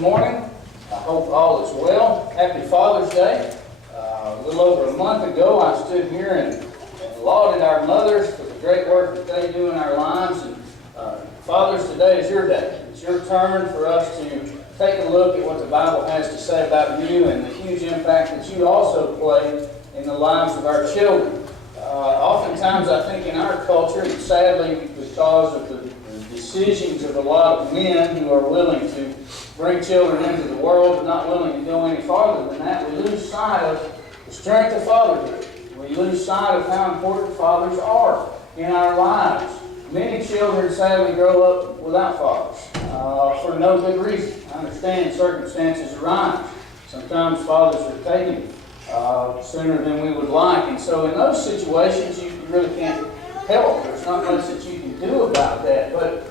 morning. I hope all is well. Happy Father's Day. A little over a month ago, I stood here and lauded our mothers for the great work that they do in our lives. And Fathers, today is your day. It's your turn for us to take a look at what the Bible has to say about you and the huge impact that you also play in the lives of our children. Oftentimes, I think in our culture, and sadly because of the decisions of a lot of men who are willing to bring children into the world but not willing to go any farther than that, we lose sight of the strength of fatherhood. We lose sight of how important fathers are in our lives. Many children sadly grow up without fathers for no good reason. I understand circumstances arise. Sometimes fathers are taken sooner than we would like. And so in those situations, you really can't help. There's not much that you can do about that. But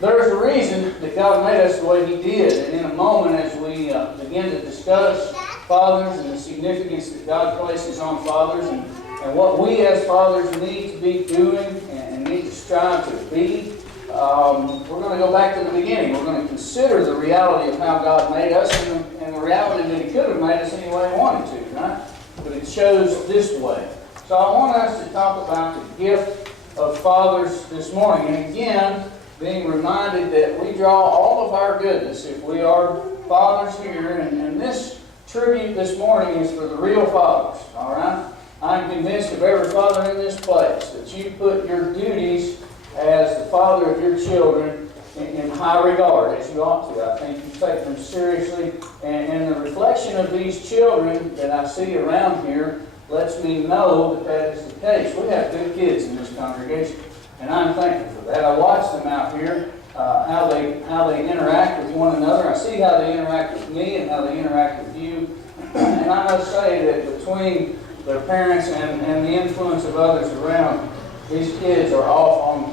there's a reason that God made us the way He did. And in a moment, as we begin to discuss fathers and the significance that God places on fathers and what we as fathers need to be doing and need to strive to be, we're going to go back to the beginning. We're going to consider the reality of how God made us and the reality that He could have made us any way He wanted to, right? But it chose this way. So I want us to talk about the gift of fathers this morning. And again, being reminded that we draw all of our goodness if we are fathers here. And this tribute this morning is for the real fathers, all right? I'm convinced of every father in this place that you put your duties as the father of your children in high regard, as you ought to. I think you take them seriously. And the reflection of these children that I see around here lets me know that that is the case. We have good kids in this congregation, and I'm thankful for that. I watch them out here, how they interact with one another. I see how they interact with me and how they interact with you. And I must say that between their parents and the influence of others around, these kids are off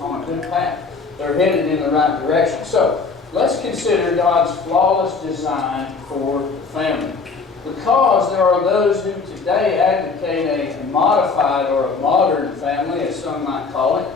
on a good path. They're headed in the right direction. So let's consider God's flawless design for the family. Because there are those who today advocate a modified or a modern family, as some might call it,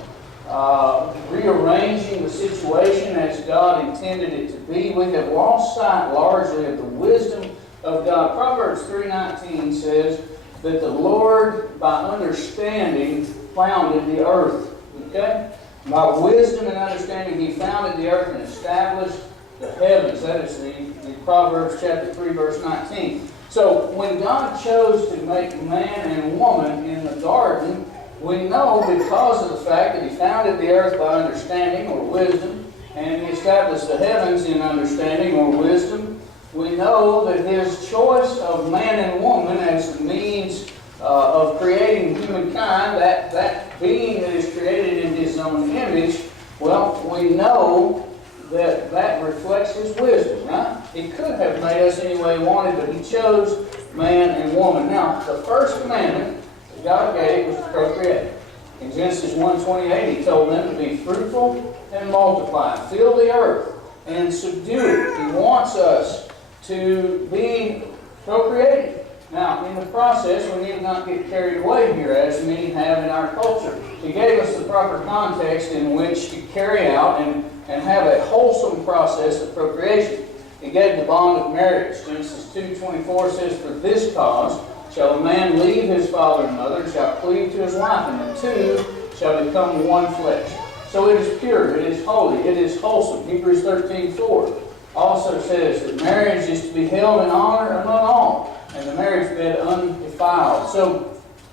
rearranging the situation as God intended it to be, we have lost sight largely of the wisdom of God. Proverbs 3:19 says that the Lord, by understanding, founded the earth. Okay? By wisdom and understanding, He founded the earth and established the heavens. That is the Proverbs chapter 3, verse 19. So when God chose to make man and woman in the garden, we know because of the fact that He founded the earth by understanding or wisdom, and He established the heavens in understanding or wisdom, we know that His choice of man and woman as the means of creating humankind, that being that is created in His own image, well, we know that reflects His wisdom, right? He could have made us any way He wanted, but He chose man and woman. Now, the first commandment that God gave was to procreate. In Genesis 1:28, He told them to be fruitful and multiply, fill the earth and subdue it. He wants us to be procreating. Now, in the process, we need not get carried away here, as many have in our culture. He gave us the proper context in which to carry out and have a wholesome process of procreation. He gave the bond of marriage. Genesis 2:24 says, "For this cause shall a man leave his father and mother, and shall cleave to his wife, and the two shall become one flesh." So it is pure, it is holy, it is wholesome. Hebrews 13:4 also says that marriage is to be held in honor among all, and the marriage bed undefiled. So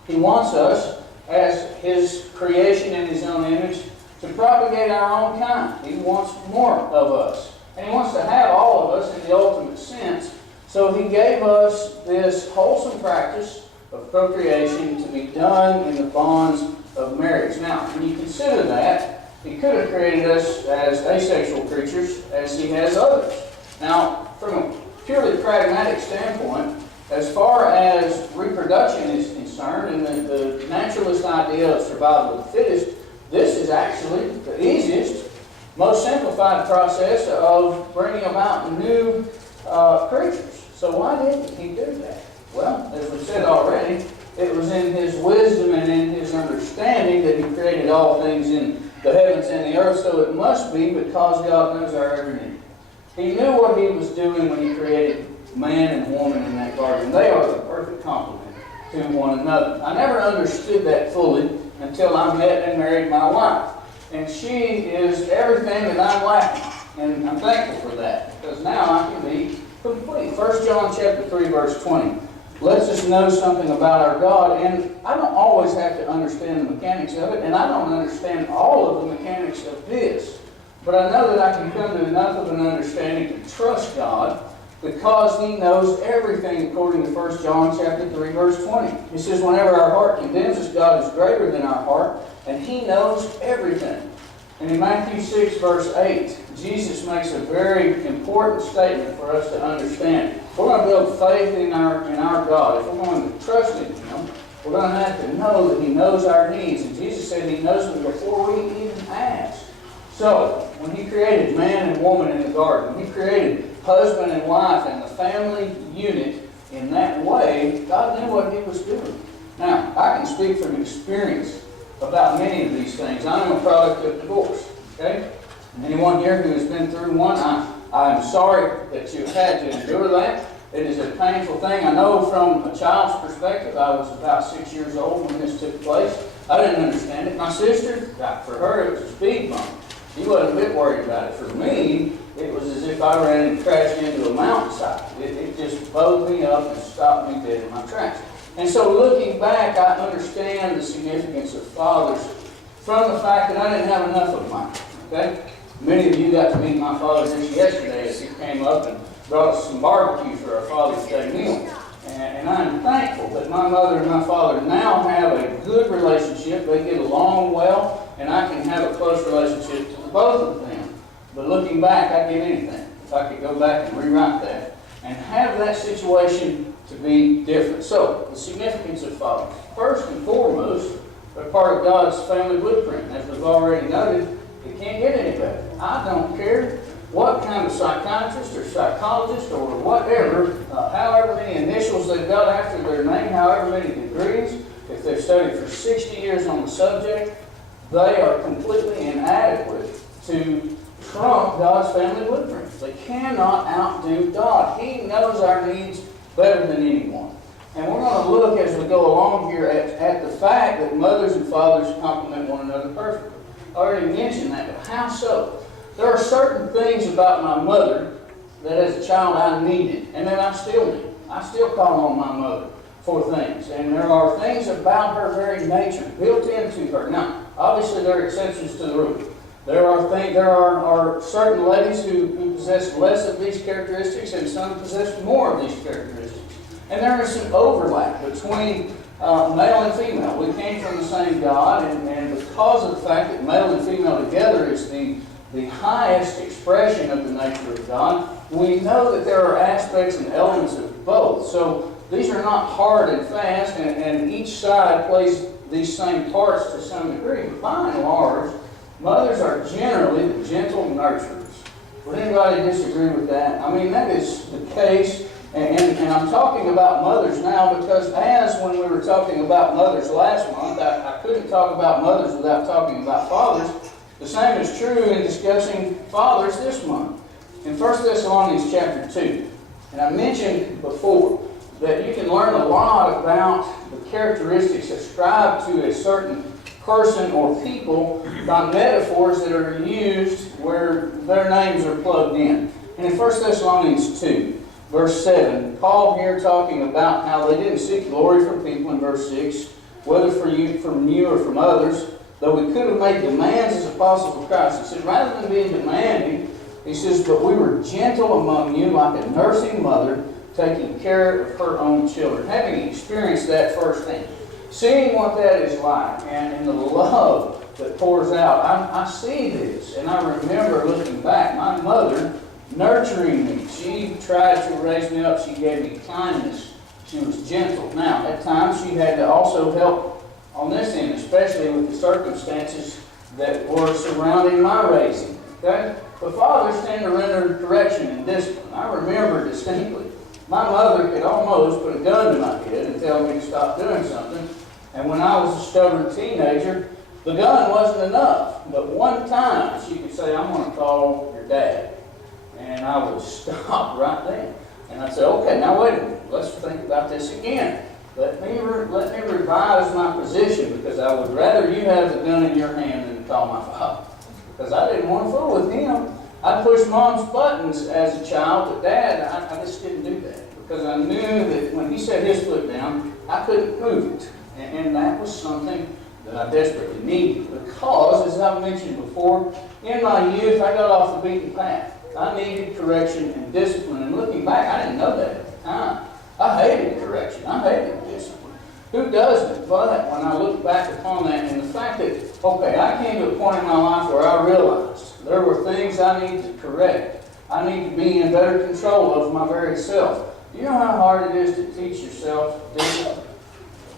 He wants us, as His creation in His own image, to propagate our own kind. He wants more of us. And He wants to have all of us in the ultimate sense. So He gave us this wholesome practice of procreation to be done in the bonds of marriage. Now, when you consider that, He could have created us as asexual creatures as He has others. Now, from a purely pragmatic standpoint, as far as reproduction is concerned and the naturalist idea of survival of the fittest, this is actually the easiest, most simplified process of bringing about new creatures. So why didn't He do that? Well, as we said already, it was in His wisdom and in His understanding that He created all things in the heavens and the earth, so it must be because God knows our every need. He knew what he was doing when he created man and woman in that garden. They are the perfect complement to one another. I never understood that fully until I met and married my wife. And she is everything that I'm lacking. And I'm thankful for that, because now I can be complete. 1 John chapter 3, verse 20 lets us know something about our God. And I don't always have to understand the mechanics of it, and I don't understand all of the mechanics of this. But I know that I can come to enough of an understanding to trust God, because He knows everything, according to 1 John chapter 3, verse 20. He says, whenever our heart condemns us, God is greater than our heart, and He knows everything. And in Matthew 6, verse 8, Jesus makes a very important statement for us to understand. If we're going to build faith in our God, if we're going to trust in Him, we're going to have to know that He knows our needs. And Jesus said He knows them before we even ask. So, when He created man and woman in the garden, when He created husband and wife and the family unit in that way, God knew what He was doing. Now, I can speak from experience about many of these things. I'm a product of divorce. Okay? And anyone here who has been through one, I'm sorry that you've had to endure that. It is a painful thing. I know from a child's perspective, I was about 6 years old when this took place. I didn't understand it. My sister, for her, it was a speed bump. She wasn't a bit worried about it. For me, it was as if I ran and crashed into a mountainside. It just bowed me up and stopped me dead in my tracks. And so looking back, I understand the significance of fathers from the fact that I didn't have enough of mine. Okay? Many of you got to meet my father just yesterday as he came up and brought us some barbecue for our Father's Day meal. And I'm thankful that my mother and my father now have a good relationship. They get along well, and I can have a close relationship to the both of them. But looking back, I'd give anything if I could go back and rewrite that and have that situation to be different. So, the significance of fathers. First and foremost, they're part of God's family blueprint. As we've already noted, it can't get any better. I don't care what kind of psychiatrist or psychologist or whatever, however many initials they've got after their name, however many degrees, if they've studied for 60 years on the subject, they are completely inadequate to trump God's family blueprint. They cannot outdo God. He knows our needs better than anyone. And we're going to look as we go along here at the fact that mothers and fathers complement one another perfectly. I already mentioned that, but how so? There are certain things about my mother that as a child I needed, and that I still need. I still call on my mother for things. And there are things about her very nature built into her. Now, obviously there are exceptions to the rule. There are certain ladies who possess less of these characteristics, and some possess more of these characteristics. And there is some overlap between male and female. We came from the same God, and because of the fact that male and female together is the highest expression of the nature of God, we know that there are aspects and elements of both. So these are not hard and fast, and each side plays these same parts to some degree. But by and large, mothers are generally the gentle nurturers. Would anybody disagree with that? I mean, that is the case. And I'm talking about mothers now because as when we were talking about mothers last month, I couldn't talk about mothers without talking about fathers. The same is true in discussing fathers this month. In 1 Thessalonians chapter 2, and I mentioned before that you can learn a lot about the characteristics ascribed to a certain person or people by metaphors that are used where their names are plugged in. And in 1 Thessalonians 2, verse 7, Paul here talking about how they didn't seek glory from people in verse 6, whether from you or from others, though we could have made demands as apostles of Christ. He said, rather than being demanding, he says, but we were gentle among you like a nursing mother, taking care of her own children. Having experienced that firsthand, seeing what that is like, and the love that pours out, I see this, and I remember looking back, my mother nurturing me. She tried to raise me up. She gave me kindness. She was gentle. Now, at times she had to also help on this end, especially with the circumstances that were surrounding my raising. Okay? But fathers tend to render correction and discipline. I remember distinctly, my mother could almost put a gun to my head and tell me to stop doing something. And when I was a stubborn teenager, the gun wasn't enough. But one time she could say, I'm going to call your dad. And I would stop right then. And I'd say, okay, now wait a minute, let's think about this again. Let me revise my position, because I would rather you have the gun in your hand than to call my father. Because I didn't want to fool with him. I pushed Mom's buttons as a child, but Dad, I just didn't do that. Because I knew that when he set his foot down, I couldn't move it. And that was something that I desperately needed. Because, as I've mentioned before, in my youth, I got off the beaten path. I needed correction and discipline. And looking back, I didn't know that at the time. I hated correction. I hated discipline. Who doesn't? But when I look back upon that, and the fact that, okay, I came to a point in my life where I realized there were things I need to correct. I need to be in better control of my very self. You know how hard it is to teach yourself discipline?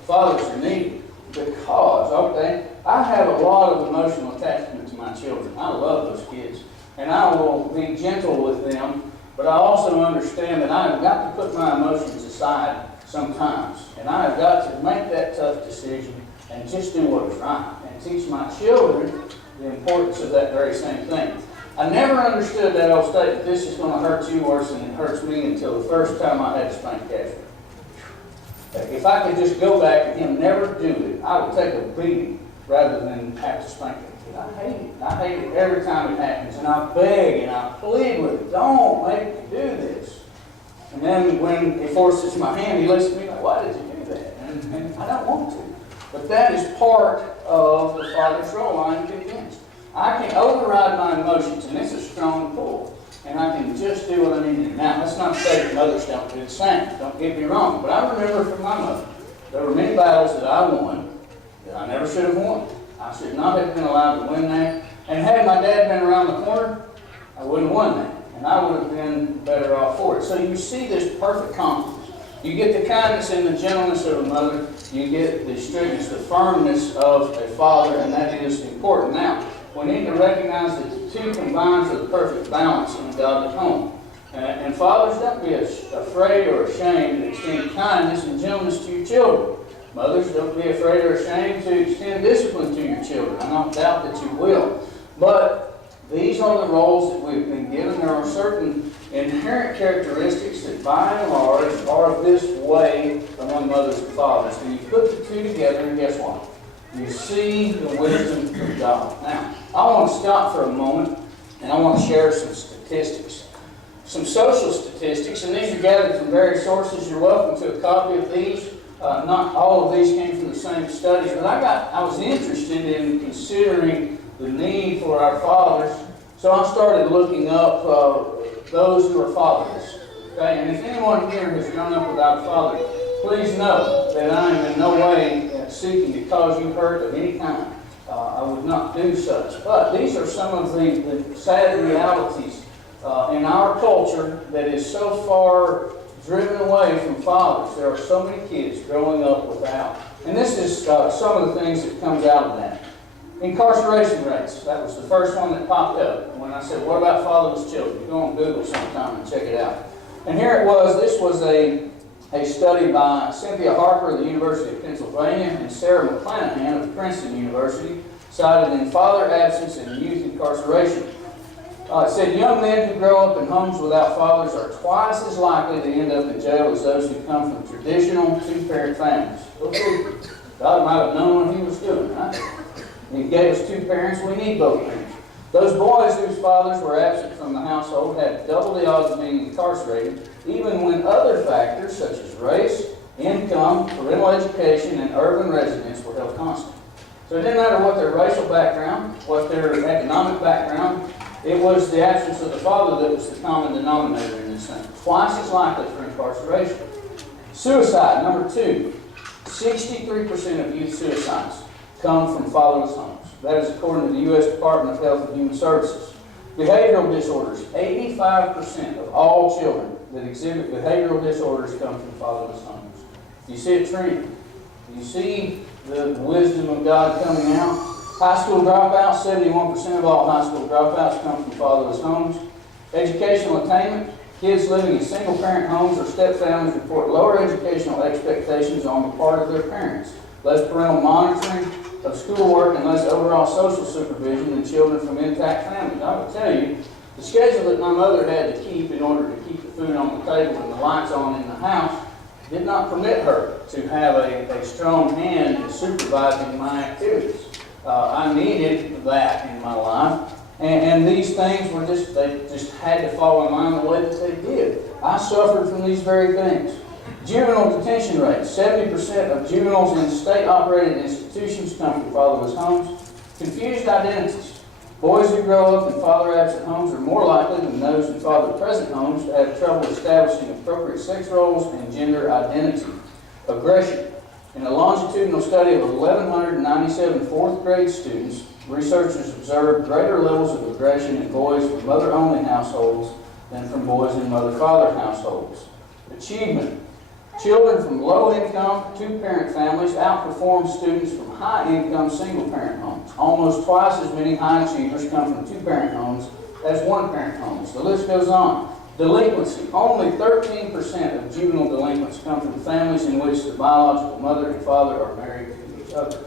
Fathers are needed. Because, okay, I have a lot of emotional attachment to my children. I love those kids. And I will be gentle with them, but I also understand that I have got to put my emotions aside sometimes. And I have got to make that tough decision and just do what is right. And teach my children the importance of that very same thing. I never understood that old statement, this is going to hurt you worse than it hurts me, until the first time I had to spank Casper. If I could just go back and him never do it, I would take a beating rather than have to spank him. I hate it. I hate it every time it happens. And I beg and I plead with him, don't make me do this. And then when he forces my hand, he looks at me like, why did you do that? And I don't want to. But that is part of the father's role, I am convinced. I can override my emotions, and it's a strong pull. And I can just do what I need to do. Now, let's not say that mothers don't do the same. Don't get me wrong. But I remember from my mother, there were many battles that I won that I never should have won. I should not have been allowed to win that. And had my dad been around the corner, I wouldn't have won that. And I would have been better off for it. So you see this perfect conflict. You get the kindness and the gentleness of a mother. You get the strictness, the firmness of a father, and that is important. Now, we need to recognize that the two combine for the perfect balance in a godly home. And fathers, don't be afraid or ashamed to extend kindness and gentleness to your children. Mothers, don't be afraid or ashamed to extend discipline to your children. I don't doubt that you will. But these are the roles that we've been given. There are certain inherent characteristics that by and large are this way among mothers and fathers. And you put the two together, and guess what? You see the wisdom of God. Now, I want to stop for a moment, and I want to share some statistics. Some social statistics, and these are gathered from various sources. You're welcome to a copy of these. Not all of these came from the same studies, but I was interested in considering the need for our fathers, so I started looking up those who are fatherless. Okay? And if anyone here has grown up without a father, please know that I am in no way seeking to cause you hurt of any kind. I would not do such. But these are some of the sad realities in our culture that is so far driven away from fathers. There are so many kids growing up without. And this is some of the things that comes out of that. Incarceration rates. That was the first one that popped up. When I said, what about fatherless children? You go on Google sometime and check it out. And here it was. This was a study by Cynthia Harper of the University of Pennsylvania and Sarah McClanahan of Princeton University, cited in Father Absence and Youth Incarceration. It said, young men who grow up in homes without fathers are twice as likely to end up in jail as those who come from traditional two-parent families. Okay. God might have known what he was doing, right? He gave us two parents, we need both parents. Those boys whose fathers were absent from the household had double the odds of being incarcerated, even when other factors such as race, income, parental education, and urban residence were held constant. So it didn't matter what their racial background, what their economic background, it was the absence of the father that was the common denominator in this thing. Twice as likely for incarceration. Suicide, number 2. 63% of youth suicides come from fatherless homes. That is according to the U.S. Department of Health and Human Services. Behavioral disorders. 85% of all children that exhibit behavioral disorders come from fatherless homes. Do you see a trend? Do you see the wisdom of God coming out? High school dropouts. 71% of all high school dropouts come from fatherless homes. Educational attainment. Kids living in single-parent homes or step-families report lower educational expectations on the part of their parents. Less parental monitoring of schoolwork and less overall social supervision than children from intact families. I will tell you, The schedule that my mother had to keep in order to keep the food on the table and the lights on in the house did not permit her to have a strong hand in supervising my activities. I needed that in my life, and these things were they just had to fall in line the way that they did. I suffered from these very things. Juvenile detention rate. 70% of juveniles in state-operated institutions come from fatherless homes. Confused identities. Boys who grow up in father-absent homes are more likely than those in father-present homes to have trouble establishing appropriate sex roles and gender identity. Aggression. In a longitudinal study of 1,197 fourth-grade students, researchers observed greater levels of aggression in boys from mother-only households than from boys in mother-father households. Achievement. Children from low-income, two-parent families outperform students from high-income, single-parent homes. Almost twice as many high achievers come from two-parent homes as one-parent homes. The list goes on. Delinquency. Only 13% of juvenile delinquents come from families in which the biological mother and father are married to each other.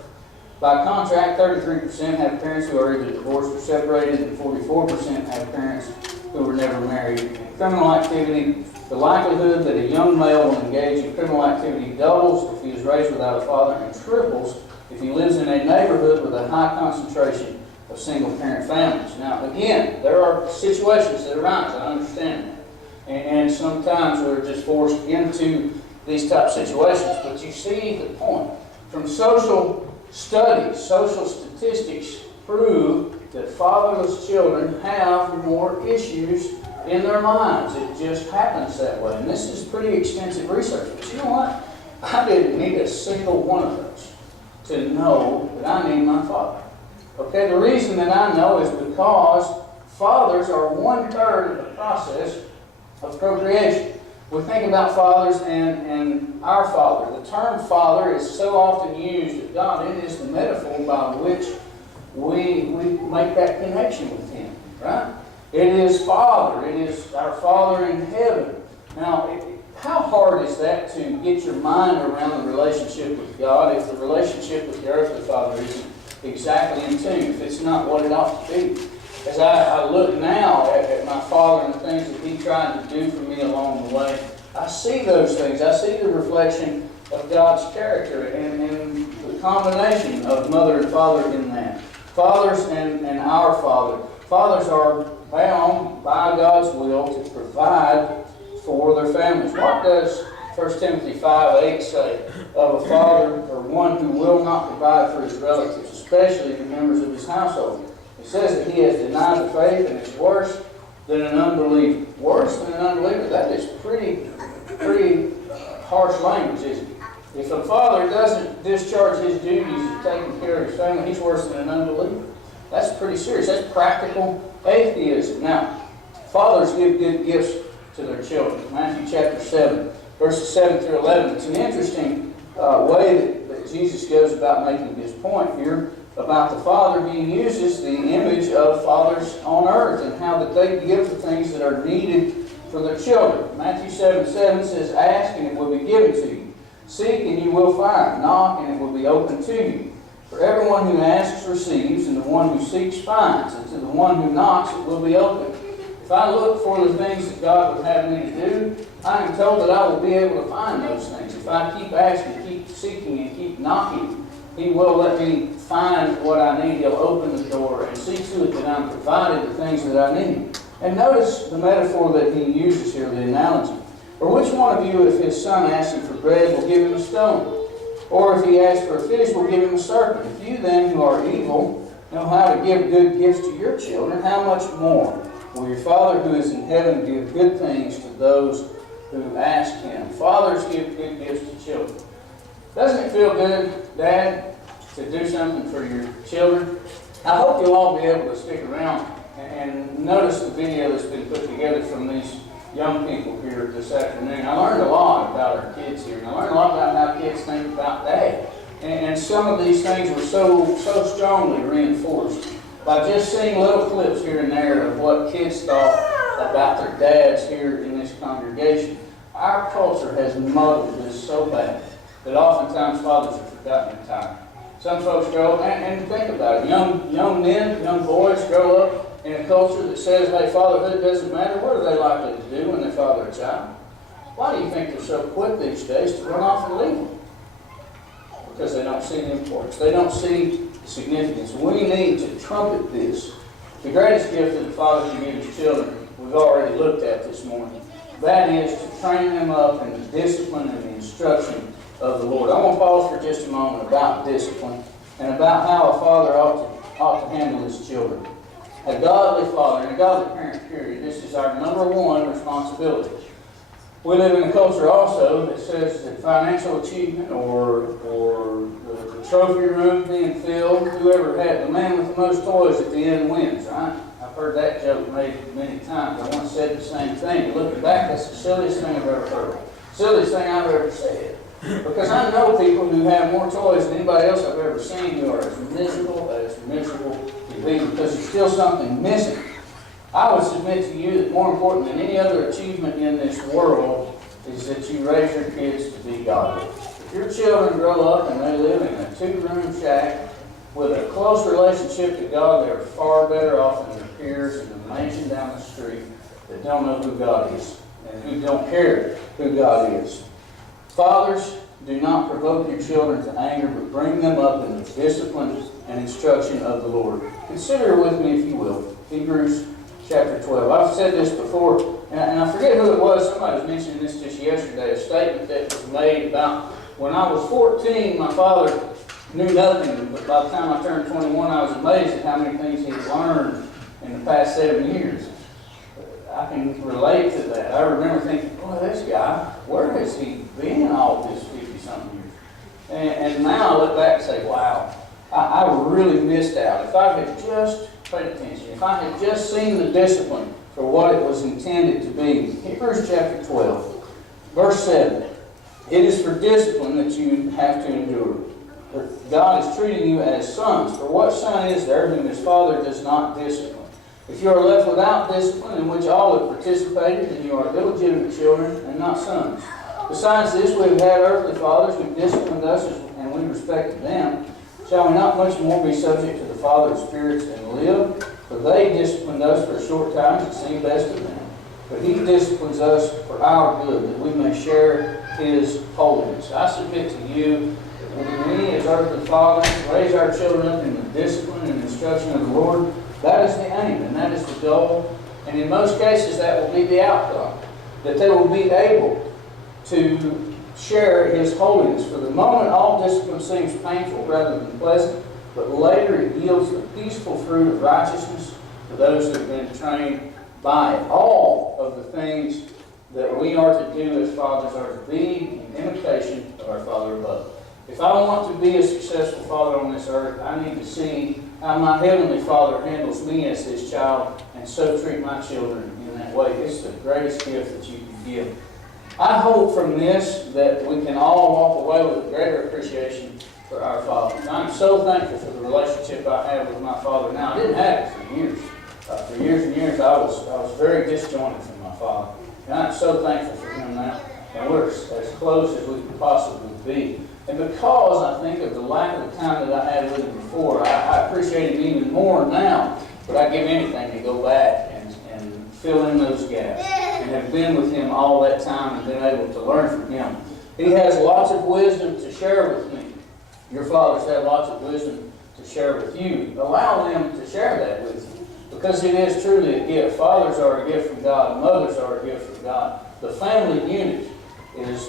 By contract, 33% have parents who are either divorced or separated, and 44% have parents who were never married. In criminal activity, the likelihood that a young male will engage in criminal activity doubles if he is raised without a father and triples if he lives in a neighborhood with a high concentration of single-parent families. Now, again, there are situations that arise, I understand that. And sometimes we're just forced into these type of situations. But you see the point. From social studies, social statistics prove that fatherless children have more issues in their lives. It just happens that way. And this is pretty extensive research. But you know what? I didn't need a single one of those to know that I need my father. Okay, the reason that I know is because fathers are 1/3 of the process of procreation. We think about fathers and our Father. The term Father is so often used of God. It is the metaphor by which we make that connection with Him, right? It is Father. It is our Father in heaven. Now, how hard is that to get your mind around the relationship with God if the relationship with the earthly Father isn't exactly in tune, if it's not what it ought to be? As I look now at my father and the things that he tried to do for me along the way, I see those things. I see the reflection of God's character and the combination of mother and father in that. Fathers and our Father. Fathers are bound by God's will to provide for their families. What does 1 Timothy 5:8 say of a father or one who will not provide for his relatives, especially the members of his household? It says that he has denied the faith and is worse than an unbeliever. Worse than an unbeliever. That is pretty harsh language, isn't it? If a father doesn't discharge his duties of taking care of his family, he's worse than an unbeliever. That's pretty serious. That's practical atheism. Now, fathers give good gifts to their children. Matthew chapter 7, verses 7 through 11. It's an interesting way that Jesus goes about making his point here about the Father. He uses the image of fathers on earth and how that they give the things that are needed for their children. Matthew 7:7 says, "Ask and it will be given to you. Seek and you will find. Knock and it will be opened to you. For everyone who asks receives, and the one who seeks finds, and to the one who knocks it will be opened." If I look for the things that God would have me to do, I am told that I will be able to find those things. If I keep asking, keep seeking, and keep knocking, He will let me find what I need. He'll open the door and see to it that I'm provided the things that I need. And notice the metaphor that he uses here, the analogy. "Or which one of you, if his son asks him for bread, will give him a stone? Or if he asks for a fish, will give him a serpent? If you then, who are evil, know how to give good gifts to your children, how much more will your Father who is in heaven give good things to those who ask Him?" Fathers give good gifts to children. Doesn't it feel good, Dad, to do something for your children? I hope you'll all be able to stick around and notice the video that's been put together from these young people here this afternoon. I learned a lot about our kids here, and I learned a lot about how kids think about Dad. And some of these things were so strongly reinforced by just seeing little clips here and there of what kids thought about their dads here in this congregation. Our culture has muddled this so bad that oftentimes fathers are forgotten in time. Some folks grow up, and think about it, young men, young boys grow up in a culture that says, hey, fatherhood doesn't matter, what are they likely to do when they father a child? Why do you think they're so quick these days to run off and leave them? Because they don't see the importance. They don't see the significance. We need to trumpet this. The greatest gift that the Father can give his children, we've already looked at this morning. That is to train them up in the discipline and the instruction of the Lord. I want to pause for just a moment about discipline and about how a father ought to handle his children. A godly father and a godly parent, period, this is our number one responsibility. We live in a culture also that says that financial achievement or the trophy room being filled, whoever had the man with the most toys at the end wins, right? I've heard that joke made many times. I once said the same thing. Looking back, that's the silliest thing I've ever heard. Silliest thing I've ever said. Because I know people who have more toys than anybody else I've ever seen who are as miserable can be because there's still something missing. I would submit to you that more important than any other achievement in this world is that you raise your kids to be godly. If your children grow up and they live in a 2-room shack with a close relationship to God, they're far better off than their peers in the mansion down the street that don't know who God is and who don't care who God is. Fathers, do not provoke your children to anger, but bring them up in the discipline and instruction of the Lord. Consider with me, if you will, Hebrews chapter 12. I've said this before, and I forget who it was. Somebody was mentioning this just yesterday, a statement that was made about when I was 14, my father knew nothing, but by the time I turned 21, I was amazed at how many things he'd learned in the past 7 years. I can relate to that. I remember thinking, boy, this guy, where has he been all this 50-something years? And now I look back and say, wow, I really missed out. If I had just paid attention, if I had just seen the discipline for what it was intended to be. Hebrews chapter 12, verse 7. It is for discipline that you have to endure. God is treating you as sons. For what son is there whom his father does not discipline? If you are left without discipline, in which all have participated, then you are illegitimate children and not sons. Besides this, we have had earthly fathers who disciplined us, and we respected them. Shall we not much more be subject to the Father of spirits and live? For they disciplined us for a short time, it seemed best to them. But he disciplines us for our good, that we may share his holiness. I submit to you that when we as earthly fathers raise our children up in the discipline and instruction of the Lord, that is the aim and that is the goal. And in most cases, that will be the outcome. That they will be able to share his holiness. For the moment, all discipline seems painful rather than pleasant, but later it yields the peaceful fruit of righteousness to those who have been trained by it. All of the things that we are to do as fathers are to be in imitation of our Father above. If I want to be a successful father on this earth, I need to see how my Heavenly Father handles me as his child, and so treat my children in that way. It's the greatest gift that you can give. I hope from this that we can all walk away with a greater appreciation for our fathers. I'm so thankful for the relationship I have with my father now. I didn't have it for years. For years and years, I was very disjointed from my father. And I'm so thankful for him now. And we're as close as we could possibly be. And because I think of the lack of time that I had with him before, I appreciate him even more now. But I'd give anything to go back and fill in those gaps. And have been with him all that time and been able to learn from him. He has lots of wisdom to share with me. Your fathers have lots of wisdom to share with you. Allow them to share that with you. Because it is truly a gift. Fathers are a gift from God. Mothers are a gift from God. The family unit is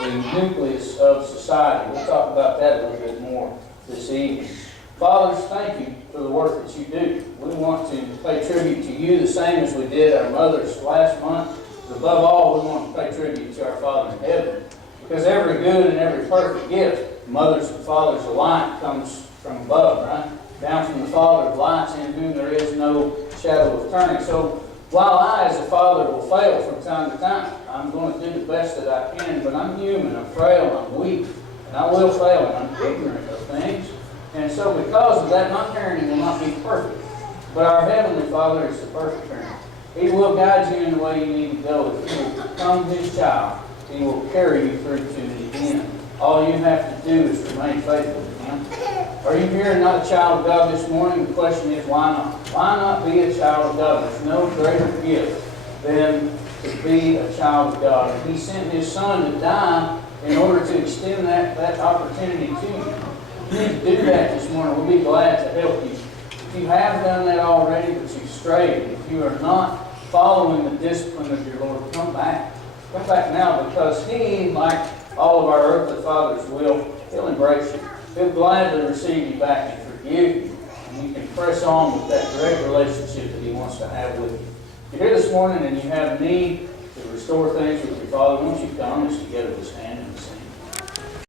the nucleus of society. We'll talk about that a little bit more this evening. Fathers, thank you for the work that you do. We want to pay tribute to you the same as we did our mothers last month. But above all, we want to pay tribute to our Father in heaven. Because every good and every perfect gift, mothers and fathers alike, comes from above, right? Down from the Father of lights, in whom there is no shadow of turning. So while I, as a father, will fail from time to time, I'm going to do the best that I can, but I'm human, I'm frail, I'm weak, and I will fail, and I'm ignorant of things. And so because of that, my parenting will not be perfect. But our Heavenly Father is the perfect parent. He will guide you in the way you need to go. If you will become his child, he will carry you through to the end. All you have to do is remain faithful to him. Amen. Are you here and not a child of God this morning? The question is, why not? Why not be a child of God? There's no greater gift than to be a child of God. And He sent His Son to die in order to extend that opportunity to you. You need to do that this morning. We'll be glad to help you. If you have done that already, but you've strayed, if you are not following the discipline of your Lord, come back. Come back now, because He, like all of our earthly fathers will, He'll embrace you. He'll gladly receive you back and forgive you. And you can press on with that direct relationship that He wants to have with you. If you're here this morning and you have need to restore things with your Father, won't you come as together, just stand and sing.